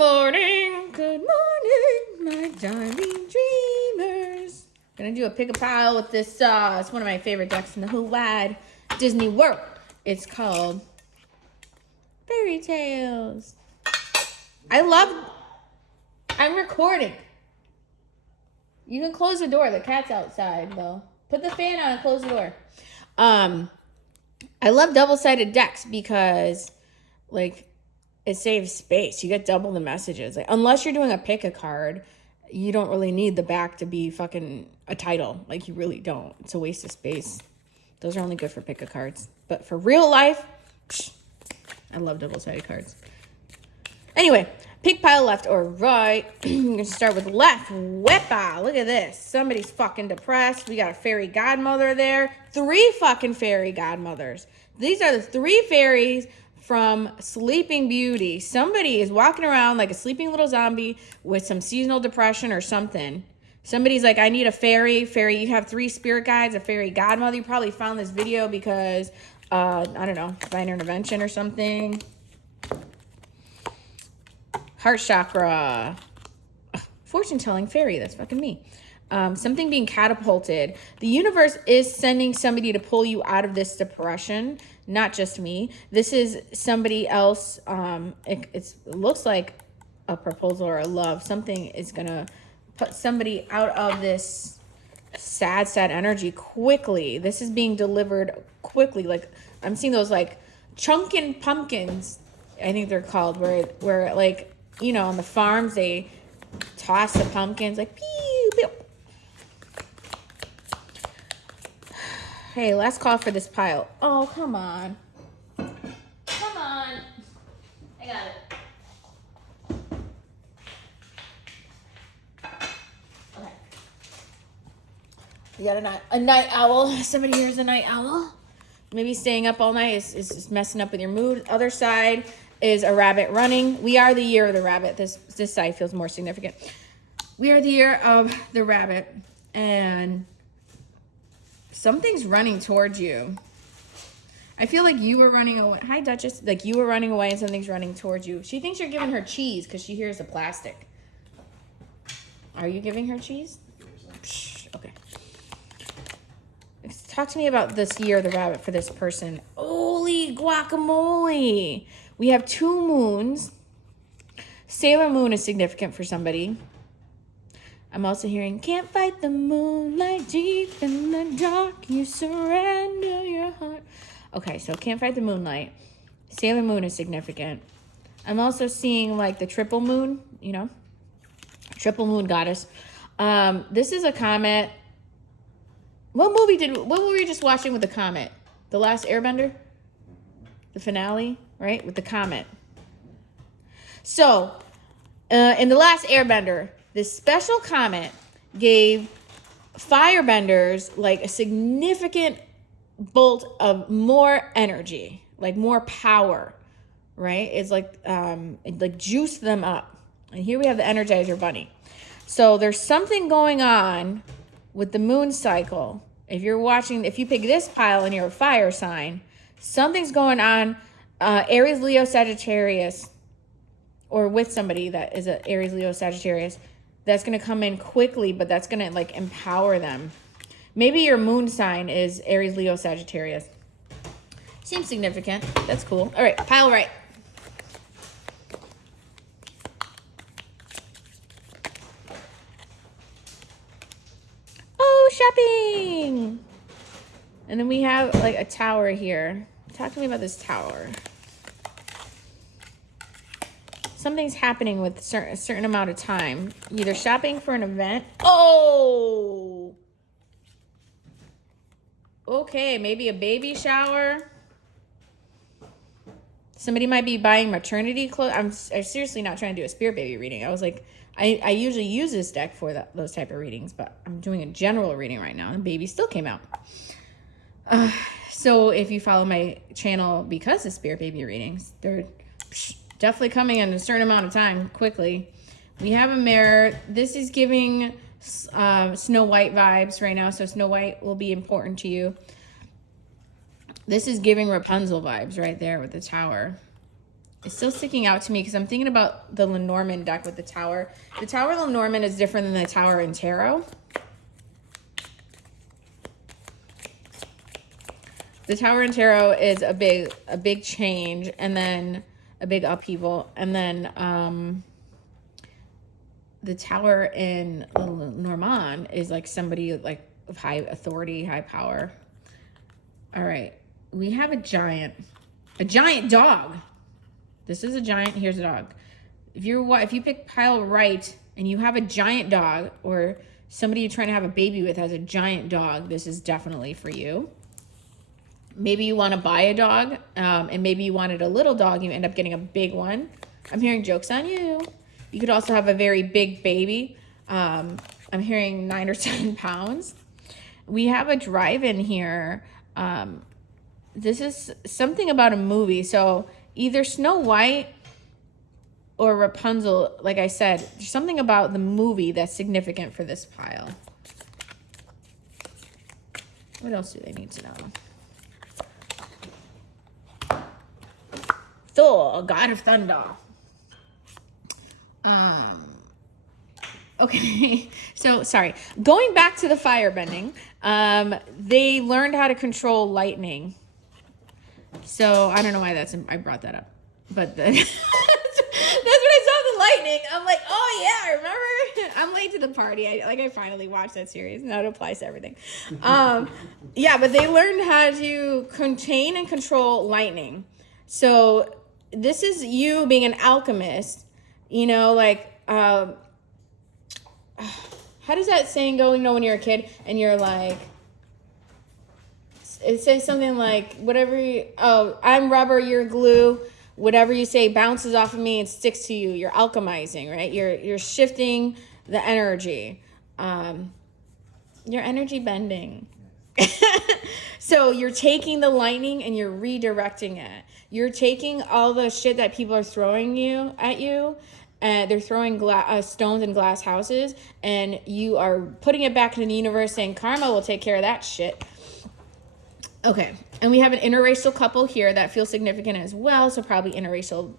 Good morning, my darling dreamers. Gonna do a pick a pile with this. It's one of my favorite decks in the whole wide Disney world. It's called Fairytales. I'm recording. You can close the door. The cat's outside, though. Put the fan on and close the door. I love double-sided decks because, like, it saves space. You get double the messages. Like, unless you're doing a pick a card, you don't really need the back to be fucking a title. Like, you really don't. It's a waste of space. Those are only good for pick a cards. But for real life, I love double-sided cards. Anyway, pick pile left or right. You're going to start with left. Wepa. Look at this. Somebody's fucking depressed. We got a fairy godmother there. 3 fucking fairy godmothers. These are the 3 fairies from Sleeping Beauty. Somebody is walking around like a sleeping little zombie with some seasonal depression or something. Somebody's like, I need a fairy. Fairy, you have 3 spirit guides, a fairy godmother. You probably found this video because, I don't know, divine intervention or something. Heart chakra. Fortune-telling fairy. That's fucking me. Something being catapulted. The universe is sending somebody to pull you out of this depression. Not just me. This is somebody else. It looks like a proposal or a love. Something is going to put somebody out of this sad energy quickly. This is being delivered quickly. Like, I'm seeing those, like, chunkin' pumpkins, I think they're called, where like, you know, on the farms, they toss the pumpkins, like, pew, pew. Hey, last call for this pile. Oh, come on. Come on. I got it. Okay. You got a night owl. Somebody here's a night owl. Maybe staying up all night is messing up with your mood. Other side is a rabbit running. We are the year of the rabbit. This side feels more significant. We are the year of the rabbit. And something's running towards you. I feel like you were running away. Hi, Duchess. Like you were running away and something's running towards you. She thinks you're giving her cheese because she hears the plastic. Are you giving her cheese? Psh, okay. Talk to me about this year of the rabbit for this person. Holy guacamole. We have 2 moons. Sailor Moon is significant for somebody. I'm also hearing, can't fight the moonlight deep in the dark, you surrender your heart. Okay, so can't fight the moonlight. Sailor Moon is significant. I'm also seeing like the triple moon, you know, triple moon goddess. This is a comet. What were we just watching with the comet? The Last Airbender? The finale, right? With the comet. So, in The Last Airbender, this special comet gave firebenders like a significant bolt of more energy, like more power, right? It's like it like juiced them up. And here we have the Energizer Bunny. So there's something going on with the moon cycle. If you pick this pile and you're a fire sign, something's going on. Aries, Leo, Sagittarius, or with somebody that is an Aries, Leo, Sagittarius. That's going to come in quickly, but that's going to, like, empower them. Maybe your moon sign is Aries, Leo, Sagittarius. Seems significant. That's cool. All right, pile right. Oh, shopping! And then we have, like, a tower here. Talk to me about this tower. Something's happening with a certain amount of time. Either shopping for an event. Oh! Okay, maybe a baby shower. Somebody might be buying maternity clothes. I'm seriously not trying to do a spirit baby reading. I was like, I usually use this deck for those type of readings, but I'm doing a general reading right now, and baby still came out. So if you follow my channel because of spirit baby readings, they're definitely coming in a certain amount of time, quickly. We have a mirror. This is giving Snow White vibes right now, so Snow White will be important to you. This is giving Rapunzel vibes right there with the tower. is still sticking out to me because I'm thinking about the Lenormand deck with the Tower. The Tower Lenormand is different than the Tower in Tarot. The Tower in Tarot is a big change, and then a big upheaval, and then the Tower in Lenormand is like somebody like of high authority, high power. All right, we have a giant dog. This is a giant. Here's a dog. If you pick pile right and you have a giant dog, or somebody you're trying to have a baby with has a giant dog, this is definitely for you. Maybe you want to buy a dog, and maybe you wanted a little dog, you end up getting a big one. I'm hearing jokes on you. You could also have a very big baby. I'm hearing 9 or 10 pounds. We have a drive-in here. This is something about a movie. So either Snow White or Rapunzel, like I said, there's something about the movie that's significant for this pile. What else do they need to know? Thor, God of Thunder. Okay, so sorry. Going back to the firebending, they learned how to control lightning. So I don't know why I brought that up, but that's when I saw the lightning. I'm like, oh yeah, I remember. I'm late to the party. I finally watched that series. Now it applies to everything. Yeah, but they learned how to contain and control lightning. So this is you being an alchemist, you know, like, how does that saying go, you know, when you're a kid and you're like, it says something like, I'm rubber, you're glue, whatever you say bounces off of me and sticks to you. You're alchemizing, right? You're shifting the energy. You're energy bending. So you're taking the lightning and you're redirecting it. You're taking all the shit that people are throwing at you, and they're throwing stones and glass houses, and you are putting it back into the universe, saying karma will take care of that shit. Okay, and we have an interracial couple here that feels significant as well, so probably interracial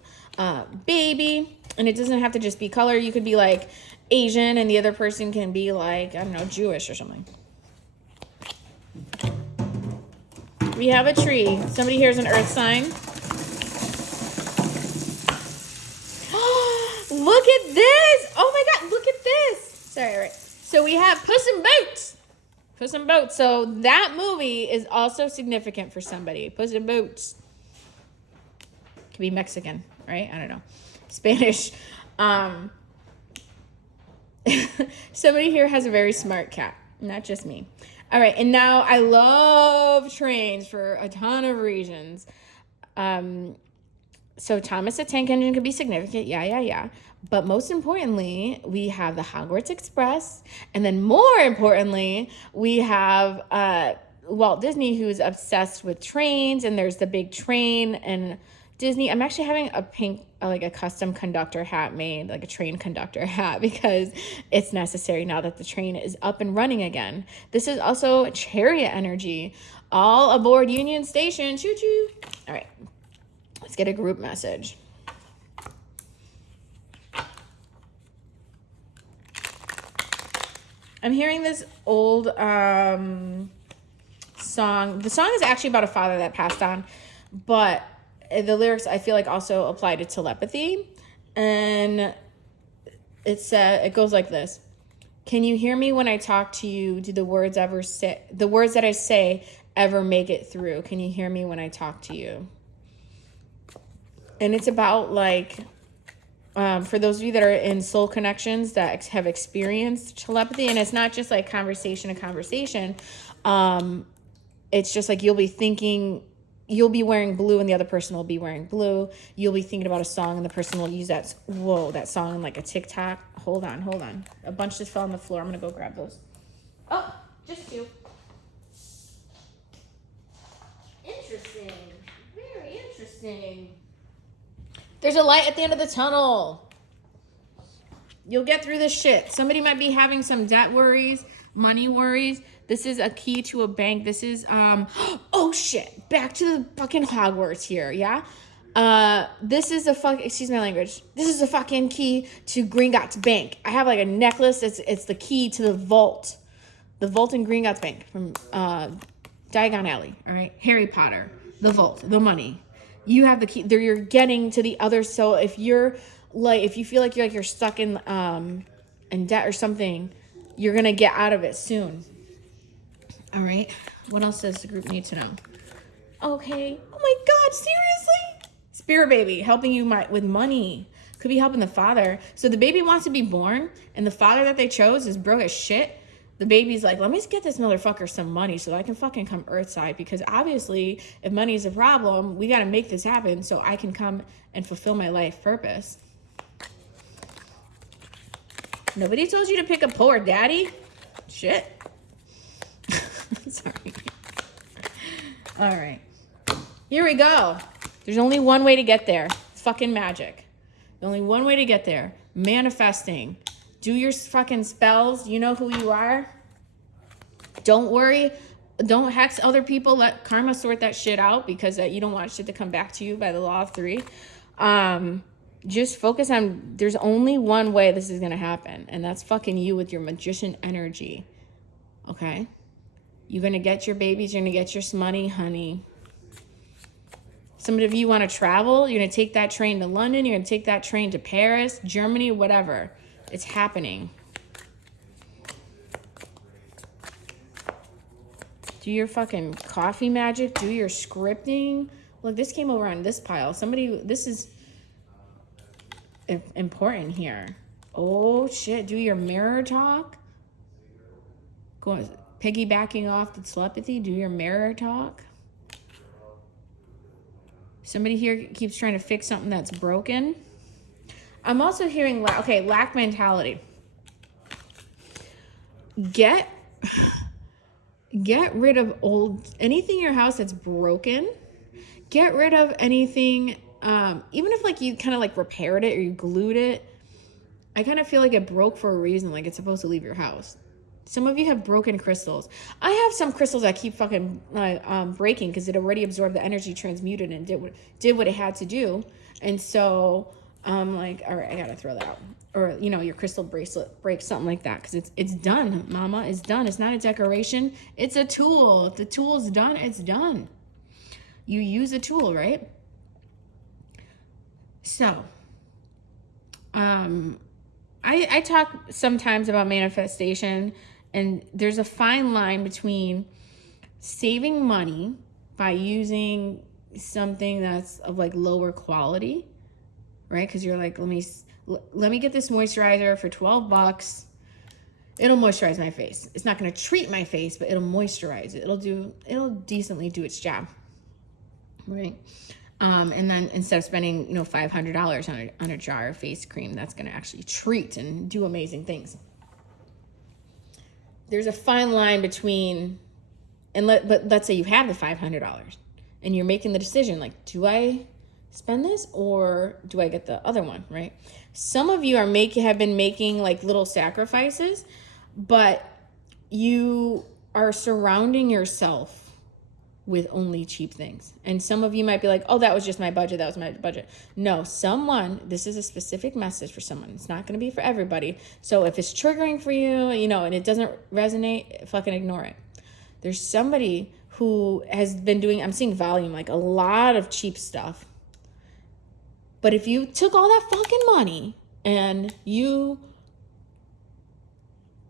baby. And it doesn't have to just be color. You could be like Asian and the other person can be like, I don't know, Jewish or something. We have a tree. Somebody here is an earth sign. Look at this. Oh my God, look at this. Sorry, all right. So we have Puss in Boots. Puss in Boots. So that movie is also significant for somebody. Puss in Boots. Could be Mexican, right? I don't know. Spanish. Somebody here has a very smart cat. Not just me. All right, and now I love trains for a ton of reasons. So Thomas the Tank Engine could be significant, yeah. But most importantly, we have the Hogwarts Express. And then more importantly, we have Walt Disney, who's obsessed with trains. And there's the big train and Disney. I'm actually having a pink, like a custom conductor hat made, like a train conductor hat, because it's necessary now that the train is up and running again. This is also chariot energy. All aboard Union Station. Choo-choo. All right. Let's get a group message. I'm hearing this old song. The song is actually about a father that passed on, but the lyrics I feel like also apply to telepathy. And it goes like this. Can you hear me when I talk to you? Do the words that I say ever make it through? Can you hear me when I talk to you? And it's about like, for those of you that are in soul connections that have experienced telepathy, and it's not just like conversation to conversation. It's just like you'll be thinking, you'll be wearing blue and the other person will be wearing blue. You'll be thinking about a song and the person will use that song in like a TikTok. Hold on. A bunch just fell on the floor. I'm going to go grab those. Oh, just two. Interesting. Very interesting. There's a light at the end of the tunnel. You'll get through this shit. Somebody might be having some debt worries, money worries. This is a key to a bank. This is, oh shit, back to the fucking Hogwarts here, yeah? This is a fuck, excuse my language. This is a fucking key to Gringotts Bank. I have like a necklace. It's the key to the vault. The vault in Gringotts Bank from Diagon Alley. All right. Harry Potter. The vault. The money. You have the key. There, you're getting to the other. So if you're like, if you feel like you're stuck in debt or something, you're gonna get out of it soon. All right. What else does the group need to know? Okay. Oh my God. Seriously? Spirit baby helping you with money. Could be helping the father. So the baby wants to be born, and the father that they chose is broke as shit. The baby's like, let me just get this motherfucker some money so I can fucking come Earthside, because obviously if money is a problem, we got to make this happen so I can come and fulfill my life purpose. Nobody told you to pick a poor daddy. Shit. Sorry. All right. Here we go. There's only one way to get there. It's fucking magic. There's only one way to get there. Manifesting. Do your fucking spells. You know who you are. Don't worry. Don't hex other people. Let karma sort that shit out, because you don't want shit to come back to you by the law of three. Just focus on, there's only one way this is going to happen, and that's fucking you with your magician energy. Okay? You're going to get your babies. You're going to get your money, honey. Some of you want to travel. You're going to take that train to London. You're going to take that train to Paris, Germany, whatever. It's happening. Do your fucking coffee magic. Do your scripting. Look, this came over on this pile. This is important here. Oh, shit. Do your mirror talk. Go on. Piggybacking off the telepathy. Do your mirror talk. Somebody here keeps trying to fix something that's broken. I'm also hearing, lack mentality. Get rid of anything in your house that's broken. Get rid of anything, even if like you kind of like repaired it or you glued it. I kind of feel like it broke for a reason, like it's supposed to leave your house. Some of you have broken crystals. I have some crystals that keep fucking breaking because it already absorbed the energy, transmuted, and did what it had to do. And so I'm like, all right, I gotta throw that out. Or, your crystal bracelet breaks, something like that, because it's done, mama. It's done. It's not a decoration. It's a tool. If the tool's done, it's done. You use a tool, right? So, I talk sometimes about manifestation, and there's a fine line between saving money by using something that's of like lower quality, right? Because you're like, let me get this moisturizer for $12. It'll moisturize my face. It's not going to treat my face, but it'll moisturize it. It'll decently do its job, right? And then instead of spending, $500 on a jar of face cream, that's going to actually treat and do amazing things. There's a fine line between, but let's say you have the $500 and you're making the decision, like, do I spend this or do I get the other one, right? Some of you have been making like little sacrifices, but you are surrounding yourself with only cheap things. And some of you might be like, oh, that was just my budget. That was my budget. No, this is a specific message for someone. It's not going to be for everybody. So if it's triggering for you, and it doesn't resonate, fucking ignore it. There's somebody who has been doing, I'm seeing volume, like a lot of cheap stuff. But if you took all that fucking money and you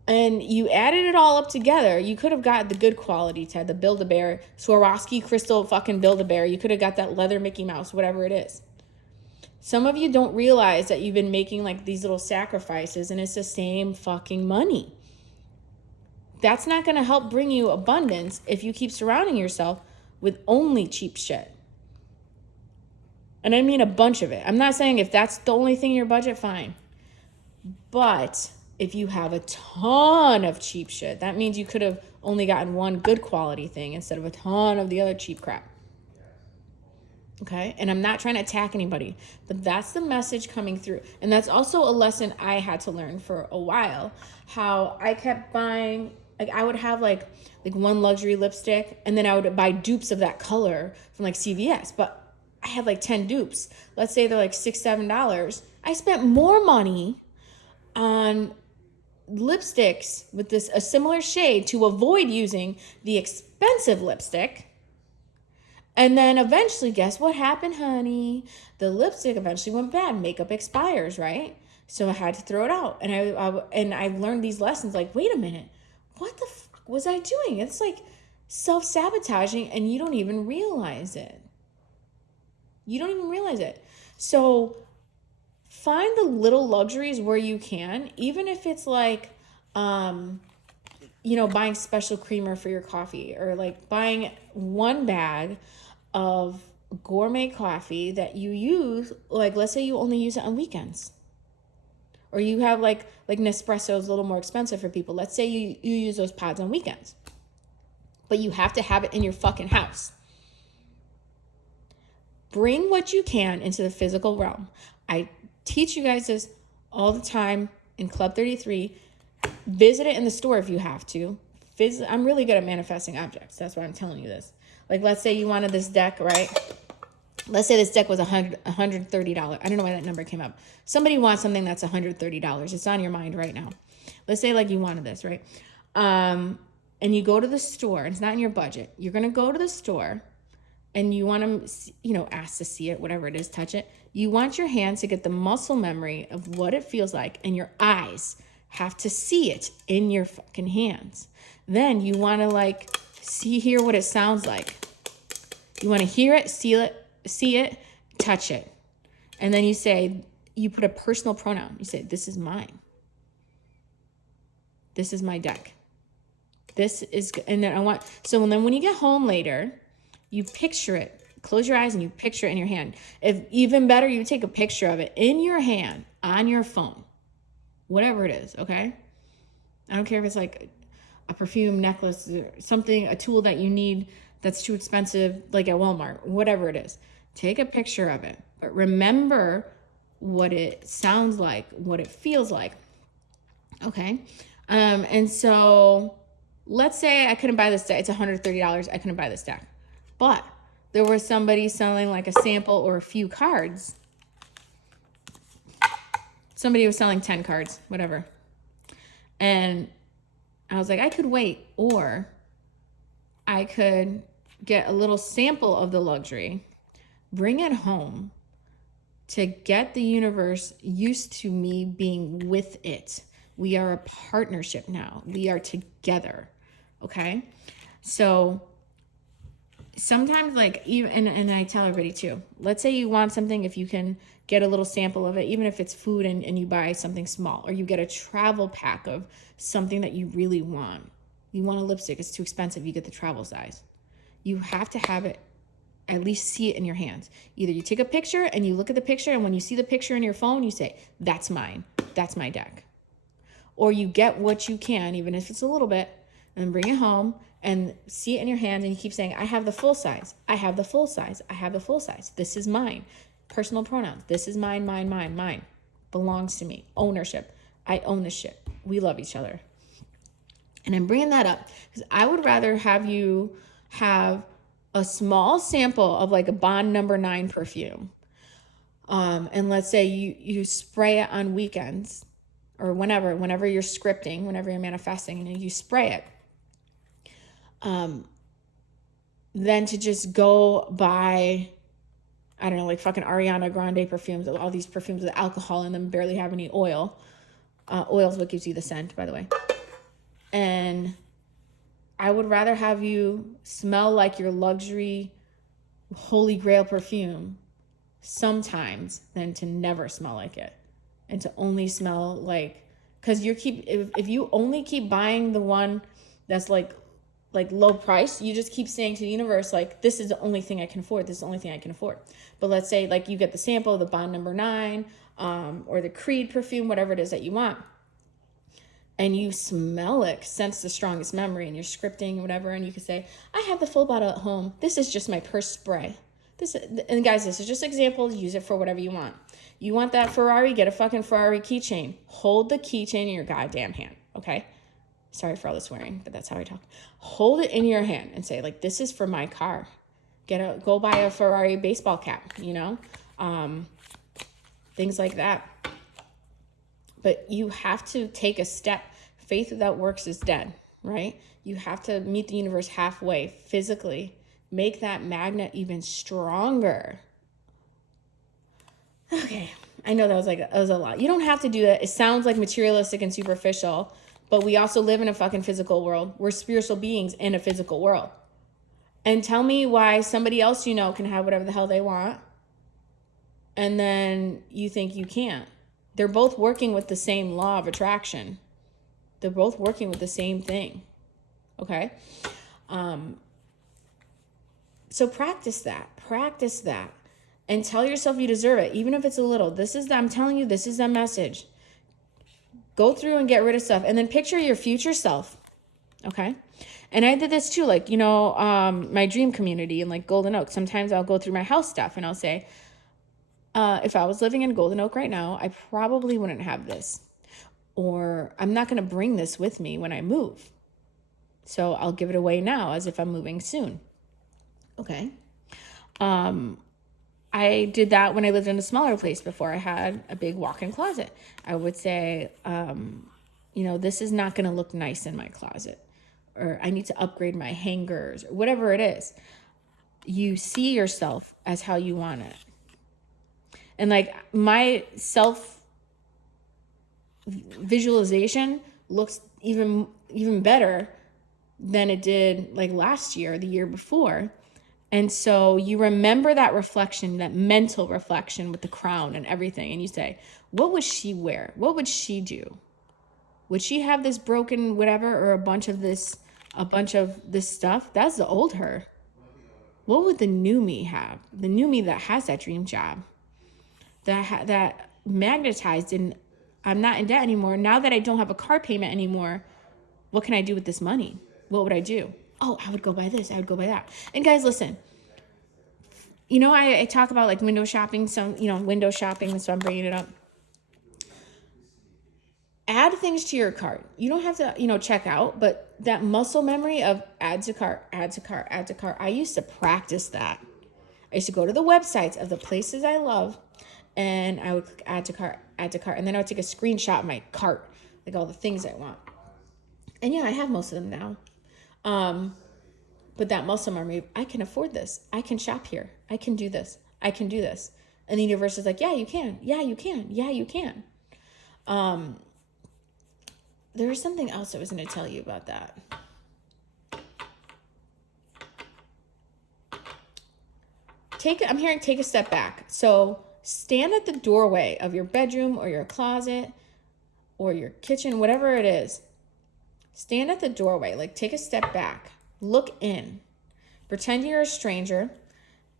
added it all up together, you could have got the good quality, Ted, the Build-A-Bear, Swarovski crystal fucking Build-A-Bear. You could have got that leather Mickey Mouse, whatever it is. Some of you don't realize that you've been making like these little sacrifices, and it's the same fucking money. That's not going to help bring you abundance if you keep surrounding yourself with only cheap shit. And I mean a bunch of it. I'm not saying if that's the only thing in your budget, fine. But if you have a ton of cheap shit, that means you could have only gotten one good quality thing instead of a ton of the other cheap crap. Okay? And I'm not trying to attack anybody, but that's the message coming through. And that's also a lesson I had to learn for a while, how I kept buying, like I would have like one luxury lipstick, and then I would buy dupes of that color from like CVS. But I had like 10 dupes. Let's say they're like $6, $7. I spent more money on lipsticks with a similar shade to avoid using the expensive lipstick. And then eventually, guess what happened, honey? The lipstick eventually went bad. Makeup expires, right? So I had to throw it out. And I learned these lessons like, wait a minute, what the fuck was I doing? It's like self-sabotaging and you don't even realize it. You don't even realize it. So find the little luxuries where you can, even if it's like, buying special creamer for your coffee, or like buying one bag of gourmet coffee that you use. Like, let's say you only use it on weekends, or you have like Nespresso is a little more expensive for people. Let's say you use those pods on weekends, but you have to have it in your fucking house. Bring what you can into the physical realm. I teach you guys this all the time in Club 33. Visit it in the store if you have to. I'm really good at manifesting objects. That's why I'm telling you this. Like, let's say you wanted this deck, right? Let's say this deck was $130. I don't know why that number came up. Somebody wants something that's $130. It's on your mind right now. Let's say like you wanted this, right? And you go to the store. It's not in your budget. You're going to go to the store and you want to, ask to see it, whatever it is, touch it. You want your hands to get the muscle memory of what it feels like, and your eyes have to see it in your fucking hands. Then you want to hear what it sounds like. You want to hear it, see it, touch it. And then you put a personal pronoun. You say, this is mine. This is my deck. And then when you get home later, you picture it. Close your eyes and you picture it in your hand. If even better, you take a picture of it in your hand, on your phone, whatever it is, okay? I don't care if it's like a perfume, necklace, something, a tool that you need that's too expensive, like at Walmart, whatever it is. Take a picture of it, but remember what it sounds like, what it feels like, okay? And so let's say I couldn't buy this deck. It's $130. I couldn't buy this deck. But there was somebody selling like a sample or a few cards. Somebody was selling 10 cards, whatever. And I was like, I could wait, or I could get a little sample of the luxury, bring it home to get the universe used to me being with it. We are a partnership now. We are together, okay? So sometimes and I tell everybody too, let's say you want something, if you can get a little sample of it, even if it's food and you buy something small, or you get a travel pack of something that you really want. You want a lipstick, it's too expensive, you get the travel size. You have to have it, at least see it in your hands. Either you take a picture and you look at the picture, and when you see the picture in your phone, you say, that's mine, that's my deck. Or you get what you can, even if it's a little bit, and bring it home and see it in your hand, and you keep saying, I have the full size, I have the full size, I have the full size. This is mine. Personal pronouns. This is mine, mine, mine, mine. Belongs to me. Ownership. I own this shit. We love each other. And I'm bringing that up because I would rather have you have a small sample of like a Bond No. 9 perfume. And let's say you spray it on weekends, or whenever you're scripting, whenever you're manifesting, and you spray it. Then to just go buy, I don't know, like fucking Ariana Grande perfumes, all these perfumes with alcohol in them, barely have any oil. Oil is what gives you the scent, by the way. And I would rather have you smell like your luxury holy grail perfume sometimes than to never smell like it, and to only smell like, because if you only keep buying the one that's like low price, you just keep saying to the universe, like, this is the only thing I can afford. This is the only thing I can afford. But let's say like you get the sample of the Bond No. 9, or the Creed perfume, whatever it is that you want, and you smell it, sense the strongest memory, and you're scripting or whatever, and you can say, I have the full bottle at home. This is just my purse spray. And guys, this is just examples. Use it for whatever you want. You want that Ferrari? Get a fucking Ferrari keychain. Hold the keychain in your goddamn hand, okay? Sorry for all the swearing, but that's how I talk. Hold it in your hand and say, like, this is for my car. Go buy a Ferrari baseball cap, things like that. But you have to take a step. Faith without works is dead, right? You have to meet the universe halfway physically. Make that magnet even stronger. Okay, I know that was a lot. You don't have to do that. It sounds like materialistic and superficial, but we also live in a fucking physical world. We're spiritual beings in a physical world. And tell me why somebody else can have whatever the hell they want, and then you think you can't. They're both working with the same law of attraction. They're both working with the same thing. Okay? So practice that. And tell yourself you deserve it, even if it's a little. I'm telling you, this is the message. Go through and get rid of stuff. And then picture your future self. Okay? And I did this too, my dream community in Golden Oak. Sometimes I'll go through my house stuff and I'll say, if I was living in Golden Oak right now, I probably wouldn't have this. Or I'm not going to bring this with me when I move. So I'll give it away now as if I'm moving soon. Okay. I did that when I lived in a smaller place before I had a big walk-in closet. I would say, this is not going to look nice in my closet. Or I need to upgrade my hangers, or whatever it is. You see yourself as how you want it. And my self visualization looks even better than it did last year, the year before. And so you remember that reflection, that mental reflection with the crown and everything. And you say, what would she wear? What would she do? Would she have this broken whatever, or a bunch of this stuff? That's the old her. What would the new me have? The new me that has that dream job, that magnetized, and I'm not in debt anymore. Now that I don't have a car payment anymore, what can I do with this money? What would I do? Oh, I would go buy this. I would go buy that. And guys, listen, I talk about window shopping, so I'm bringing it up. Add things to your cart. You don't have to, check out, but that muscle memory of add to cart, add to cart, add to cart. I used to practice that. I used to go to the websites of the places I love, and I would click add to cart, and then I would take a screenshot of my cart, all the things I want. And yeah, I have most of them now. But that muscle memory, I can afford this. I can shop here. I can do this. I can do this. And the universe is like, yeah, you can. Yeah, you can. Yeah, you can. There was something else I was going to tell you about that. Take a step back. So stand at the doorway of your bedroom or your closet or your kitchen, whatever it is. Stand at the doorway, take a step back, look in, pretend you're a stranger,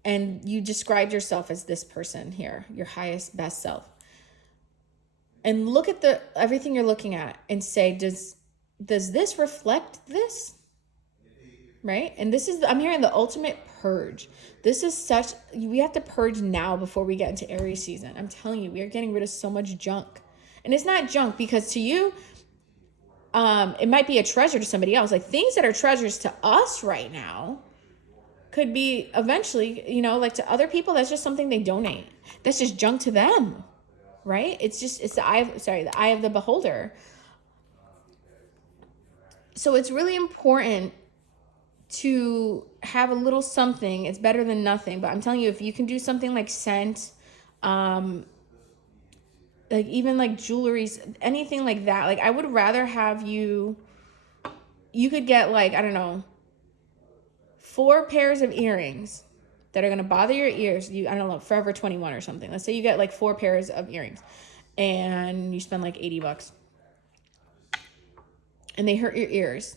and you describe yourself as this person here, your highest, best self. And look at everything you're looking at and say, does this reflect this? Right? And I'm hearing the ultimate purge. We have to purge now before we get into Aries season. I'm telling you, we are getting rid of so much junk. And it's not junk because to you, it might be a treasure to somebody else. Things that are treasures to us right now could be eventually, to other people, that's just something they donate. That's just junk to them, right? It's the eye of the beholder. So it's really important to have a little something. It's better than nothing. But I'm telling you, if you can do something like scent, even jewelry, anything like that. I would rather have you could get I don't know, 4 pairs of earrings that are going to bother your ears. I don't know, Forever 21 or something. Let's say you get 4 pairs of earrings and you spend $80 and they hurt your ears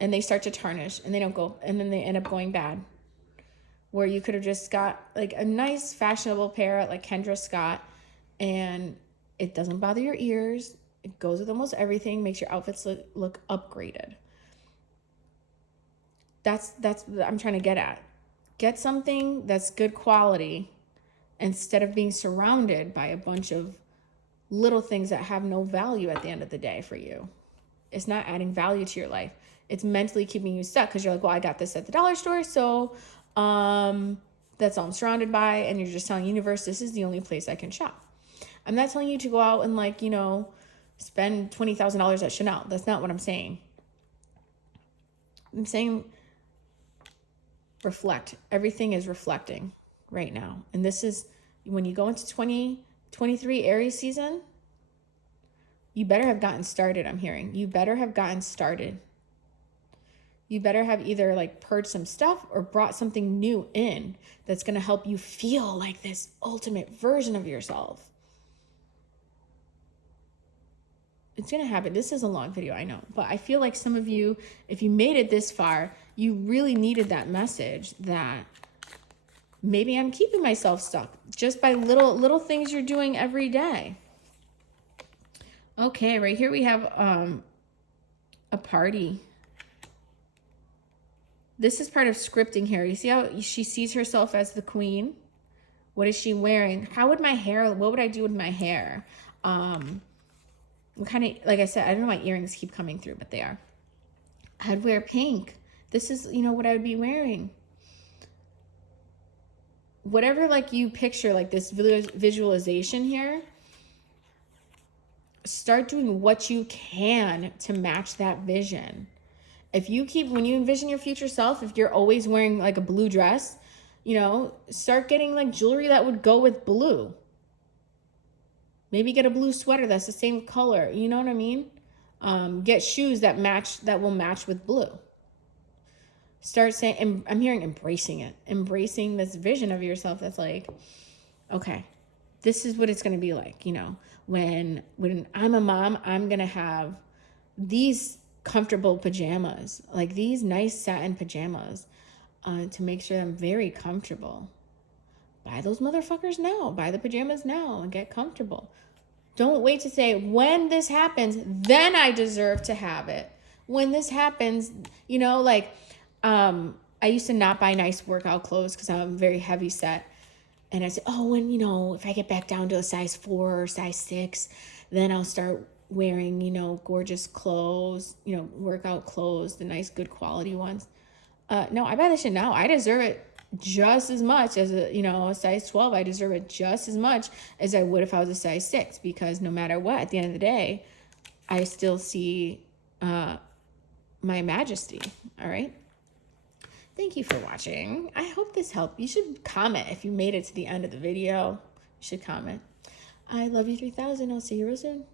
and they start to tarnish and they don't go, and then they end up going bad. Where you could have just got a nice fashionable pair at Kendra Scott, and it doesn't bother your ears. It goes with almost everything, makes your outfits look upgraded. That's what I'm trying to get at. Get something that's good quality instead of being surrounded by a bunch of little things that have no value at the end of the day for you. It's not adding value to your life. It's mentally keeping you stuck because you're well, I got this at the dollar store, so That's all I'm surrounded by. And you're just telling universe, this is the only place I can shop. I'm not telling you to go out and like, you know, spend $20,000 at Chanel. That's not what I'm saying. I'm saying reflect. Everything is reflecting right now. And this is when you go into 2023 Aries season, you better have gotten started, I'm hearing. You better have gotten started. You better have either like purged some stuff or brought something new in that's going to help you feel like this ultimate version of yourself. It's going to happen. This is a long video, I know. But I feel like some of you, if you made it this far, you really needed that message that maybe I'm keeping myself stuck just by little things you're doing every day. Okay, right here we have a party. This is part of scripting here. You see how she sees herself as the queen? What is she wearing? How would my hair, what would I do with my hair? Kind of, like I said, I don't know why earrings keep coming through, but they are. I'd wear pink. This is, you know, what I would be wearing. Whatever, like, you picture, like, this visualization here, start doing what you can to match that vision. If you keep, when you envision your future self, if you're always wearing, like, a blue dress, you know, start getting, like, jewelry that would go with blue. Maybe get a blue sweater that's the same color. You know what I mean? Get shoes that match, that will match with blue. Start saying, and I'm hearing embracing it. Embracing this vision of yourself that's like, okay, this is what it's going to be like. You know, when I'm a mom, I'm going to have these comfortable pajamas, like these nice satin pajamas, to make sure I'm very comfortable. Buy those motherfuckers now. Buy the pajamas now and get comfortable. Don't wait to say, when this happens, then I deserve to have it. When this happens, you know, like, I used to not buy nice workout clothes because I'm very heavy set. And I said, oh, when, you know, if I get back down to a size 4 or size 6, then I'll start wearing, you know, gorgeous clothes, you know, workout clothes, the nice, good quality ones. No, I buy this shit now. I deserve it just as much as a, you know, a size 12. I deserve it just as much as I would if I was a size 6, because no matter what, at the end of the day, I still see my majesty. All right. Thank you for watching. I hope this helped. You should comment if you made it to the end of the video. You should comment. I love you 3000. I'll see you real soon.